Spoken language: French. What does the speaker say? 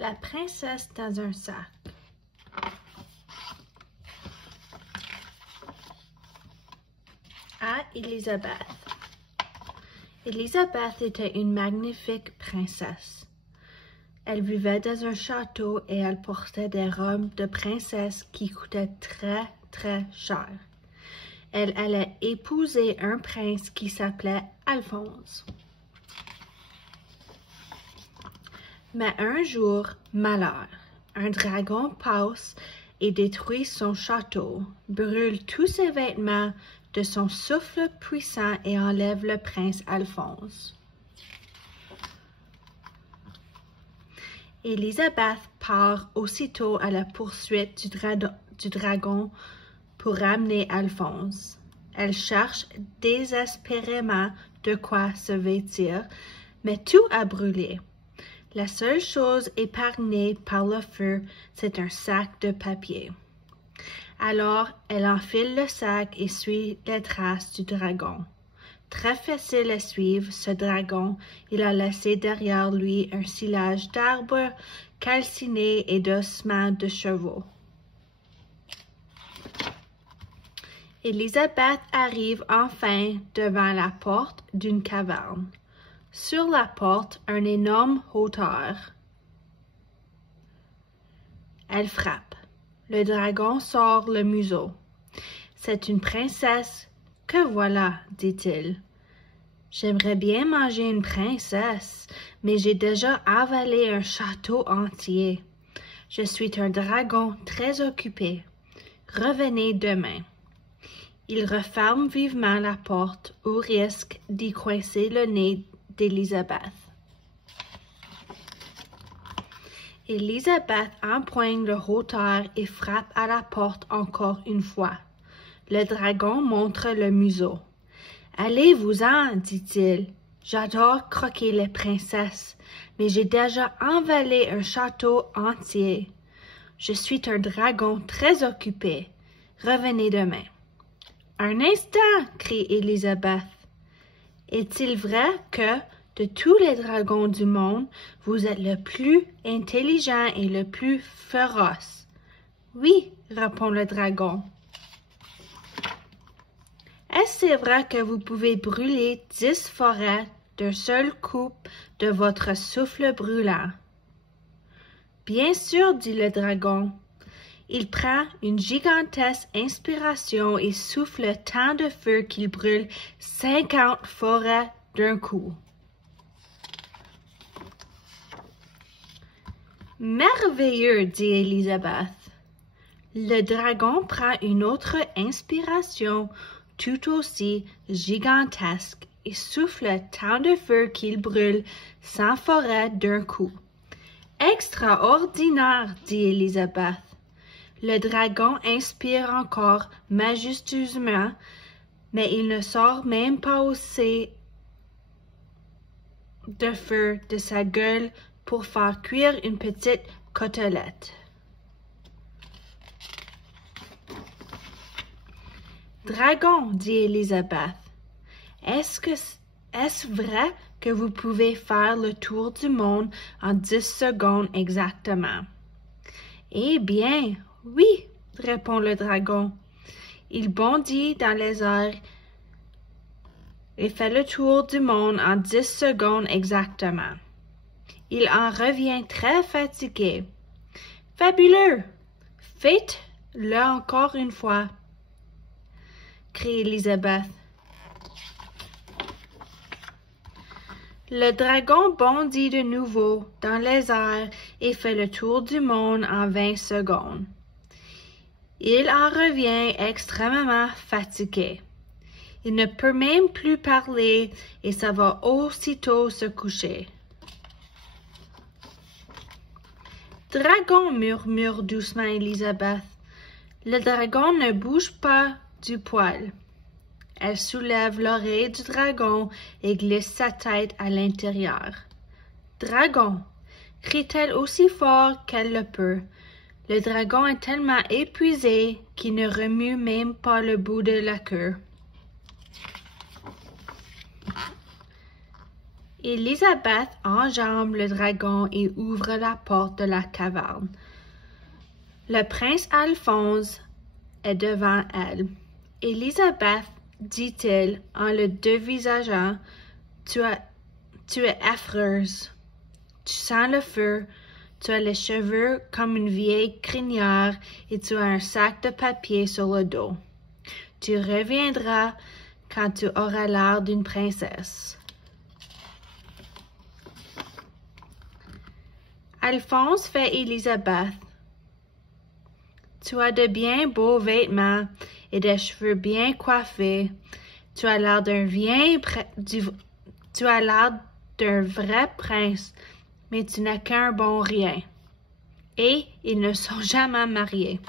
La princesse dans un sac. À Élisabeth. Élisabeth était une magnifique princesse. Elle vivait dans un château et elle portait des robes de princesse qui coûtaient très, très cher. Elle allait épouser un prince qui s'appelait Alphonse. Mais un jour, malheur, un dragon passe et détruit son château, brûle tous ses vêtements de son souffle puissant et enlève le prince Alphonse. Élisabeth part aussitôt à la poursuite du dragon pour ramener Alphonse. Elle cherche désespérément de quoi se vêtir, mais tout a brûlé. La seule chose épargnée par le feu, c'est un sac de papier. Alors, elle enfile le sac et suit les traces du dragon. Très facile à suivre, ce dragon, il a laissé derrière lui un silage d'arbres calcinés et d'ossements de chevaux. Élisabeth arrive enfin devant la porte d'une caverne. Sur la porte, un énorme hauteur. Elle frappe. Le dragon sort le museau. « C'est une princesse que voilà, dit-il. J'aimerais bien manger une princesse, mais j'ai déjà avalé un château entier. Je suis un dragon très occupé. Revenez demain. » Il referme vivement la porte au risque d'y coincer le nez d'Élisabeth. Élisabeth empoigne le hauteur et frappe à la porte encore une fois. Le dragon montre le museau. « Allez-vous-en, dit-il. J'adore croquer les princesses, mais j'ai déjà envalé un château entier. Je suis un dragon très occupé. Revenez demain. » « Un instant, crie Élisabeth. Est-il vrai que, de tous les dragons du monde, vous êtes le plus intelligent et le plus féroce? Oui, répond le dragon. Est-ce vrai que vous pouvez brûler 10 forêts d'un seul coup de votre souffle brûlant? Bien sûr, dit le dragon. Il prend une gigantesque inspiration et souffle tant de feu qu'il brûle 50 forêts d'un coup. Merveilleux, dit Élisabeth. Le dragon prend une autre inspiration tout aussi gigantesque et souffle tant de feu qu'il brûle 100 forêts d'un coup. Extraordinaire, dit Élisabeth. Le dragon inspire encore majestueusement, mais il ne sort même pas assez de feu de sa gueule pour faire cuire une petite côtelette. Dragon, dit Élisabeth, est-ce vrai que vous pouvez faire le tour du monde en 10 secondes exactement? Eh bien, oui, répond le dragon. Il bondit dans les airs et fait le tour du monde en 10 secondes exactement. Il en revient très fatigué. Fabuleux! Faites-le encore une fois, crie Élisabeth. Le dragon bondit de nouveau dans les airs et fait le tour du monde en 20 secondes. Il en revient extrêmement fatigué. Il ne peut même plus parler et ça va aussitôt se coucher. Dragon, murmure doucement Élisabeth. Le dragon ne bouge pas du poil. Elle soulève l'oreille du dragon et glisse sa tête à l'intérieur. Dragon, crie-t-elle aussi fort qu'elle le peut. Le dragon est tellement épuisé qu'il ne remue même pas le bout de la queue. Élisabeth enjambe le dragon et ouvre la porte de la caverne. Le prince Alphonse est devant elle. Élisabeth, dit-il en le dévisageant, tu es affreuse. Tu sens le feu, tu as les cheveux comme une vieille crinière et tu as un sac de papier sur le dos. Tu reviendras quand tu auras l'air d'une princesse. Alphonse fait Élisabeth. Tu as de bien beaux vêtements et des cheveux bien coiffés. Tu as l'air d'un vrai prince, mais tu n'as qu'un bon rien. Et ils ne sont jamais mariés.